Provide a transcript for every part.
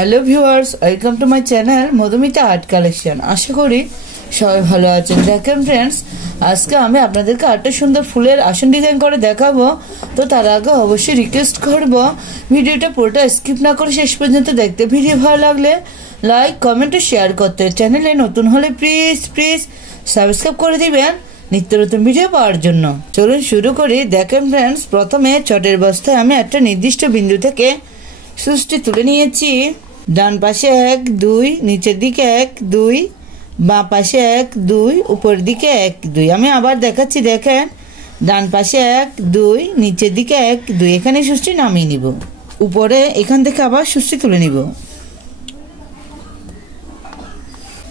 Hello viewers, welcome to my channel Madhumita art collection. আশা করি সবাই ভালো আছেন। দেখেন ফ্রেন্ডস, আজকে আমি আপনাদেরকে একটা সুন্দর ফুলের আসন ডিজাইন করে দেখাবো। তো তার আগে অবশ্যই রিকোয়েস্ট করব ভিডিওটা পুরোটা স্কিপ না করে শেষ পর্যন্ত দেখতে। ভিডিও ভালো লাগলে লাইক কমেন্ট ও শেয়ার করতে, চ্যানেলে নতুন হলে প্লিজ সাবস্ক্রাইব করে দিবেন নিত্য নতুন ভিডিও পাওয়ার জন্য। চলুন শুরু করি। দেখেন ফ্রেন্ডস, প্রথমে চটের বস্তায় আমি একটা নির্দিষ্ট বিন্দু থেকে সুচটি তুলে নিয়েছি। ডান পাশে 1 2, নিচের দিকে 1 2, বাঁ পাশে 1 2, উপরের দিকে 1 2। আমি আবার দেখাচ্ছি। দেখেন, ডান পাশে 1 2, নিচের দিকে 1 2। এখানে সুচটি নামিয়ে নিব। উপরে এখান থেকে আবার সুচটি তুলে নিব।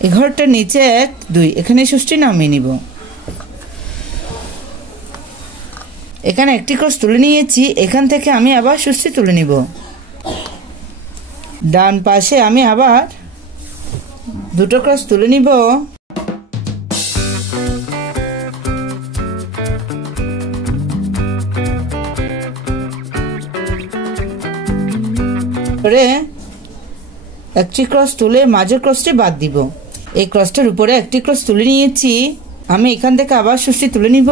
এই ঘরটার নিচে 1 2, এখানে সুচটি নামিয়ে নিব। এখানে একটি ক্রস তুলে নিয়েছি। এখান থেকে আমি আবার সুচটি তুলে নিব। ডান পাশে আমি আবার দুটো ক্রস তুলে নিব। পরে একটি ক্রস তুলে মাঝের ক্রসটি বাদ দিব। এই ক্রসটার উপরে একটি ক্রস তুলে নিয়েছি। আমি এখান থেকে আবার সুচটি তুলে নিব।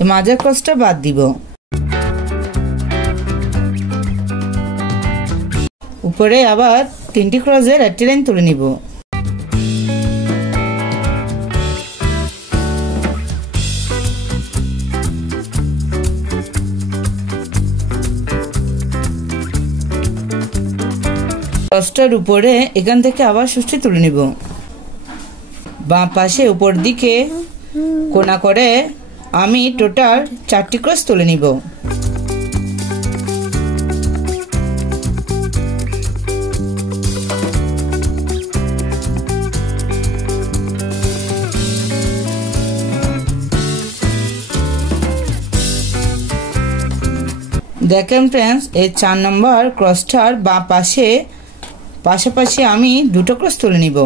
এই মাঝের ক্রসটা বাদ দিব। উপরে আবার 3টি ক্রসের একটি লাইন তুলে নিব। ক্রসটার উপরে এখান থেকে আবার সুচটি তুলে নিব। বাঁ পাশে উপর দিকে কোণা করে আমি টোটাল 4টি ক্রস তুলে নিব। দেখেন ফ্রেন্ডস, এই 4 নম্বর ক্রসটার বাঁ পাশে পাশাপাশি আমি দুটো ক্রস তুলে নিব।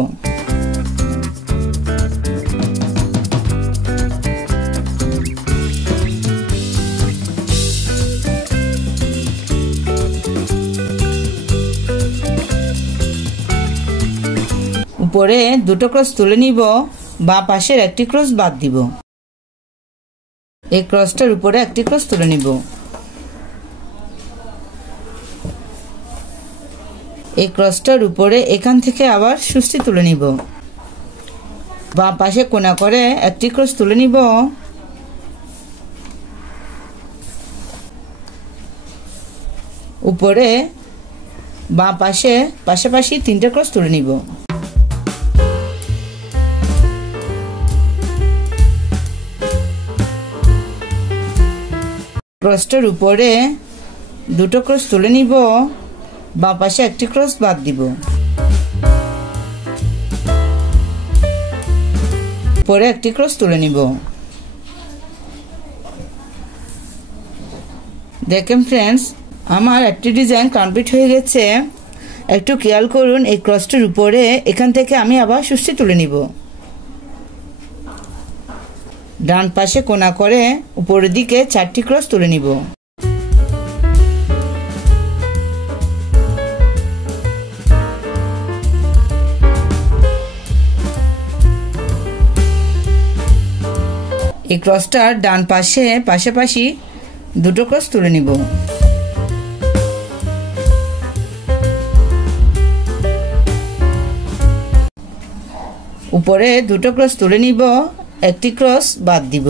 উপরে দুটো ক্রস তুলে নিব। বাঁ পাশের একটি ক্রস বাদ দিব। এই ক্রসটার উপরে একটি ক্রস তুলে নিব। এই ক্রসটার উপরে এখান থেকে আবার সুচটি তুলে নিব। বাঁ পাশে কোণা করে একটি ক্রস তুলে নিব। উপরে বাঁ পাশে পাশাপাশি 3টে ক্রস তুলে নিব। ক্রসটার উপরে দুটো ক্রস তুলে নিব। বাঁ পাশে একটি ক্রস বাদ দিব। পরে একটি ক্রস তুলে নিব। দেখেন ফ্রেন্ডস, আমার একটি ডিজাইন কমপ্লিট হয়ে গেছে। একটু খেয়াল করুন, এই ক্রসটার উপরে এখান থেকে আমি আবার সুচটি তুলে নিব। ডান পাশে কোণা করে উপরের দিকে 4টি ক্রস তুলে নিব। এই ক্রসটার ডান পাশে পাশাপাশি দুটো ক্রস তুলে নিব। উপরে দুটো ক্রস তুলে নিব, একটি ক্রস বাদ দিব।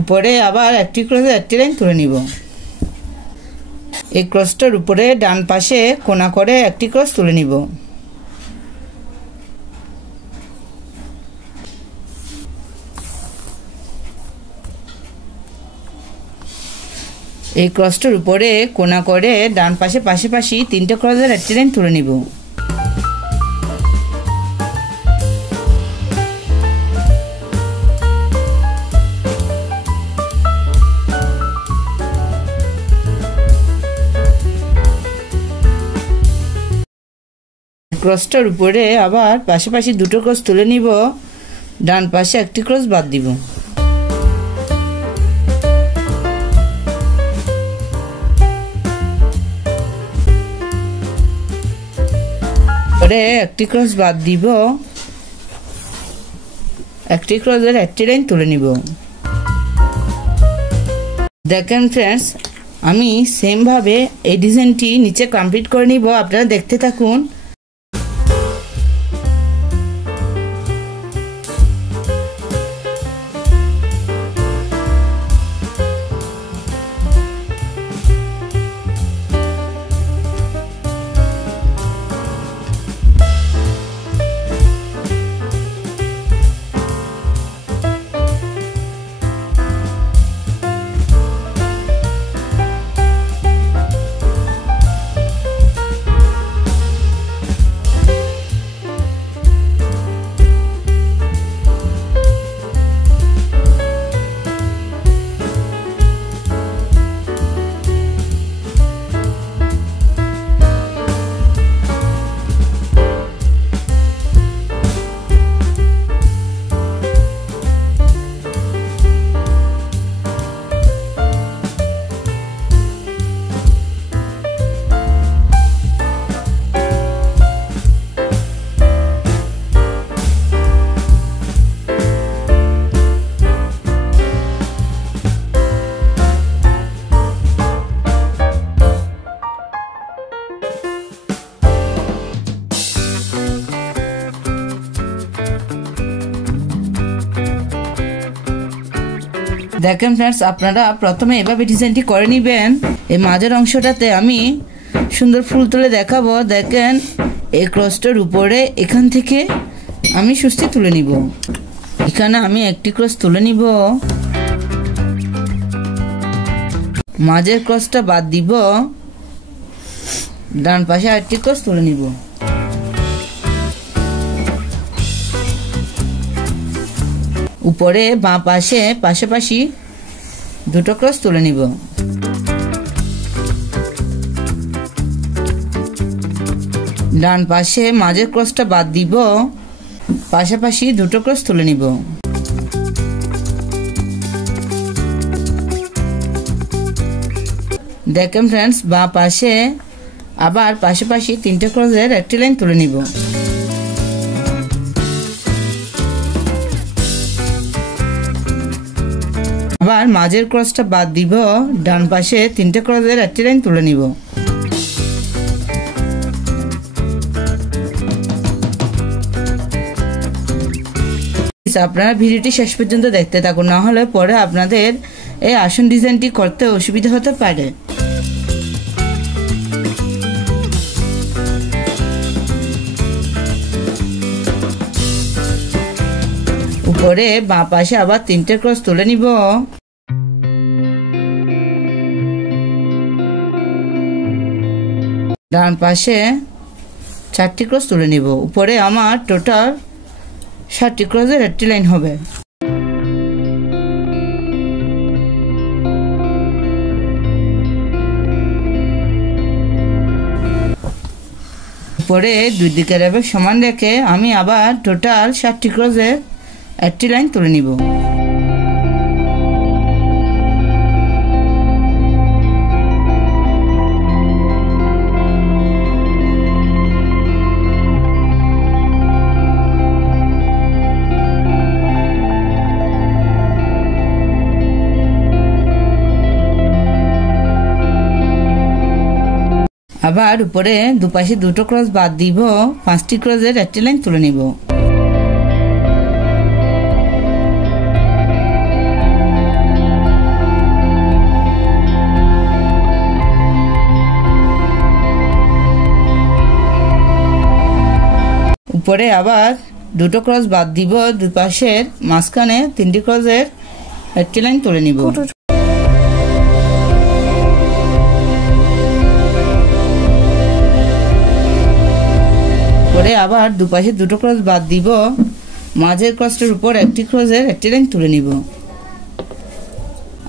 উপরে আবার একটি ক্রসের একটি লাইন তুলে নিব। এই ক্রসটার উপরে ডান পাশে কোণা করে একটি ক্রস তুলে নিব। এই ক্রসটার উপরে কোণা করে ডান পাশে পাশাপাশি 3টে ক্রসের একটি লাইন তুলে নিব। ক্রসটার উপরে আবার পাশাপাশি দুটো ক্রস তুলে নিব। ডান পাশে একটি ক্রস বাদ দিব। উপরে একটি ক্রস বাদ দিব, একটি ক্রসের একটি লাইন তুলে নিব। দেখেন ফ্রেন্ডস, আমি সেম ভাবে এই ডিজাইনটি নিচে কমপ্লিট করে নিব, আপনারা দেখতে থাকুন। দেখেন ফ্রেন্ডস, আপনারা প্রথমে এভাবে ডিজাইনটি করে নেবেন। এই মাঝের অংশটাতে আমি সুন্দর ফুল তুলে দেখাবো। দেখেন এই ক্রসটার উপরে এখান থেকে আমি সুস্থি তুলে নিব। এখানে আমি একটি ক্রস তুলে নিব, মাঝের ক্রসটা বাদ দিব, ডান পাশে আরেকটি ক্রস তুলে নিব। উপরে বাঁ পাশে পাশাপাশি দুটো ক্রস তুলে নিব। ডান পাশে মাঝের ক্রসটা বাদ দিব, পাশাপাশি দুটো ক্রস তুলে নিব। দেখেন ফ্রেন্ডস, বাঁ পাশে আবার পাশাপাশি তিনটে ক্রসের একটি লাইন তুলে নিব। আবার মাঝের ক্রসটা বাদ দিব, ডান পাশে তিনটে ক্রসের একটি লাইন তুলে নিব। আপনারা ভিডিওটি শেষ পর্যন্ত দেখতে থাকুন, না হলে পরে আপনাদের এই আসন ডিজাইনটি করতে অসুবিধা হতে পারে। উপরে বাঁ পাশে আবার তিনটে ক্রস তুলে নিব। ডান পাশে চারটি ক্রস তুলে নিব। উপরে আমার টোটাল 7টি ক্রসের একটি লাইন হবে। উপরে দুই দিকের এভাবে সমান রেখে আমি আবার টোটাল 7টি ক্রসের একটি লাইন তুলে নিব। আবার উপরে দুপাশে দুটো ক্রস বাদ দিব, 5টি ক্রসের একটি লাইন তুলে নিব। উপরে আবার দুটো ক্রস বাদ দিব, দুপাশের মাঝখানে 3টি ক্রসের একটি লাইন তুলে নিব। পরে আবার দুপাশে দুটো ক্রস বাদ দিব, মাঝের ক্রসটার উপর একটি ক্রসের একটি লাইন তুলে নিব।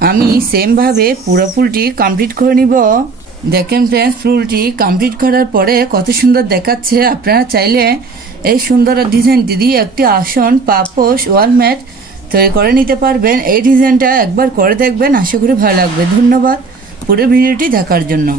আমি সেম ভাবে পুরো ফুলটি কমপ্লিট করে নিব। দেখেন ফ্রেন্ডস, ফুলটি কমপ্লিট করার পরে কত সুন্দর দেখাচ্ছে। আপনারা চাইলে এই সুন্দর ডিজাইনটি দিয়ে একটি আসন, পাপোশ, ওয়ালম্যাট তৈরি করে নিতে পারবেন। এই ডিজাইনটা একবার করে দেখবেন, আশা করি ভালো লাগবে। ধন্যবাদ পুরো ভিডিওটি দেখার জন্য।